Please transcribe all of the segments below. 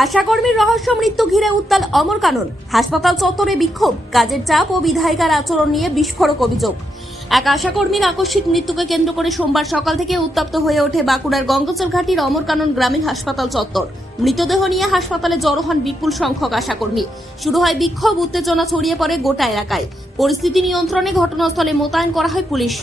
আশাকর্মীর রহস্য মৃত্যু ঘিরে উত্তাল অমর কানন। হাসপাতাল চত্বরে বিক্ষোভ, কাজের চাপ ও বিধায়িকার আচরণ নিয়ে বিস্ফোরক অভিযোগ। এক আশাকর্মীর আকস্মিক মৃত্যুকে কেন্দ্র করে সোমবার সকাল থেকে উত্তপ্ত হয়ে ওঠে বাঁকুড়ার গঙ্গাচলঘাটির অমর কানন গ্রামীণ হাসপাতাল চত্বর। মৃতদেহ নিয়ে হাসপাতালে জড়ো হন বিপুল সংখ্যক আশাকর্মী। শুরু হয় বিক্ষোভ, উত্তেজনা ছড়িয়ে পড়ে গোটা এলাকায়। পরিস্থিতি নিয়ন্ত্রণে ঘটনাস্থলে মোতায়েন করা হয় পুলিশ।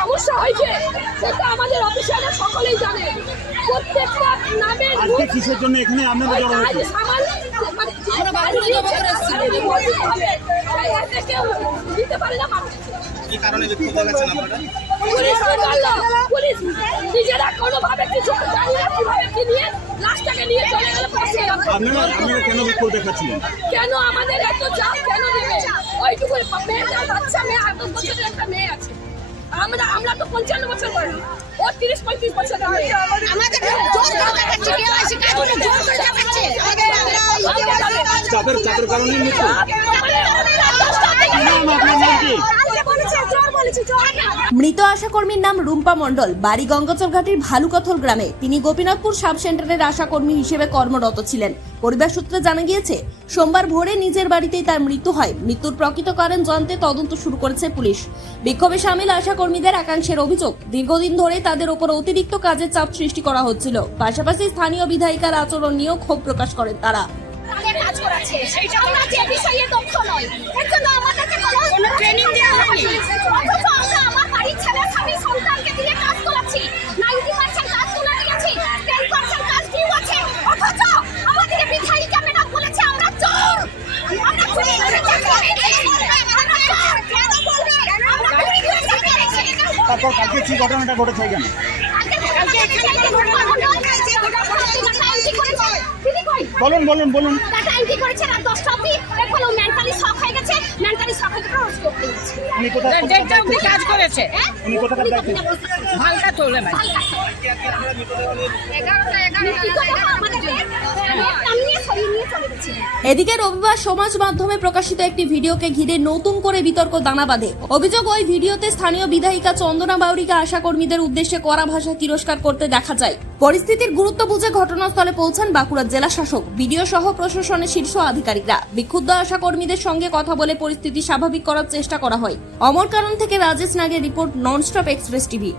সমস্যা হয়েছে সেটা আমাদের অফিসাররা সকলেই জানে। প্রত্যেকটা নামের কিসের জন্য এখানে আপনারা জড়ো হয়েছে? কি কারণে বিক্ষোভ দেখাচ্ছেন আপনারা? পুলিশ নিজেরা কোনোভাবে কিছু জানি না কিভাবে কি নিয়ে লাশটাকে নিয়ে চলে গেল পাশে। আপনারা কেন বিক্ষোভ দেখাচ্ছিলেন? কেন আমাদের এত চাপ কেন দেবে? ওইটুকু মেয়েটা বাচ্চা মেয়ে 8 বছরের একটা মেয়ে আছে। আমরা তো 55 বছর বয়স, ও 30-35 বছর আমাদের জোর করে দেখাচ্ছে, কেউ আসে কাজে জোর করে দেখাচ্ছে। চাপের কারণে মৃত্যু। মৃত আশাকর্মীর নাম রুম্পা মণ্ডল, বাড়ি গঙ্গাচলঘাটির ভালুকথল গ্রামে। তিনি গোপীনাথপুর সাব সেন্টারের আশাকর্মী হিসেবে কর্মরত ছিলেন। পরিবার সূত্রে জানা গিয়েছে, সোমবার ভোরে নিজের বাড়িতেই তার মৃত্যু হয়। মৃত্যুর প্রকৃত কারণ জানতে তদন্ত শুরু করেছে পুলিশ। বিক্ষোভে সামিল আশাকর্মীদের একাংশের অভিযোগ, দীর্ঘদিন ধরে তাদের উপর অতিরিক্ত কাজের চাপ সৃষ্টি করা হচ্ছিল। পাশাপাশি স্থানীয় বিধায়িকার আচরণ নিয়েও ক্ষোভ প্রকাশ করেন তারা। ট্রেনিং দেওয়া হয়নি, অথচ আমরা আমার বাড়ির ছেলে স্বামী সন্তানকে দিয়ে কাজ করাচ্ছি। 90% কাজ তোলা দিয়েছি, 10% কাজ ডিউ আছে। অথচ আমাদের বিধায়িকা ম্যাডাম বলেছে আমরা চোর, আমরা চুরি করে চাকরি পেয়েছি। কেন বলবে আমরা চুরি করে চাকরি পেয়েছি? তারপর কালকে কি ঘটনাটা ঘটেছে এখানে? বলুন। টাকা এন্ট্রি করেছে রাত 10টা অবধি, এখন ও মেন্টালি শক হয়ে গেছে। মেন্টালি শক হয়ে গেছে, রোজ করতে গেছে। উনি কোথায় দেড়টা অব্দি কাজ করেছে। উনি কোথাকার দায়িত্বে? হালকা চলে ভাই। এদিকে রবিবার সমাজ মাধ্যমে প্রকাশিত একটি ভিডিওকে ঘিরে নতুন করে বিতর্ক দানা বাঁধে। অভিযোগ, ওই ভিডিওতে স্থানীয় বিধায়িকা চন্দনা বাউরিকে আশাকর্মীদের উদ্দেশ্যে কড়া ভাষায় তিরস্কার করতে দেখা যায়। পরিস্থিতির গুরুত্ব বুঝে ঘটনাস্থলে পৌঁছান বাঁকুড়া জেলা শাসক, বিডিও সহ প্রশাসনের শীর্ষ আধিকারিকরা। বিক্ষুব্ধ আশাকর্মীদের সঙ্গে কথা বলে পরিস্থিতি স্বাভাবিক করার চেষ্টা করা হয়। অমর কানন থেকে রাজেশ নাগের রিপোর্ট, ননস্টপ এক্সপ্রেস টিভি।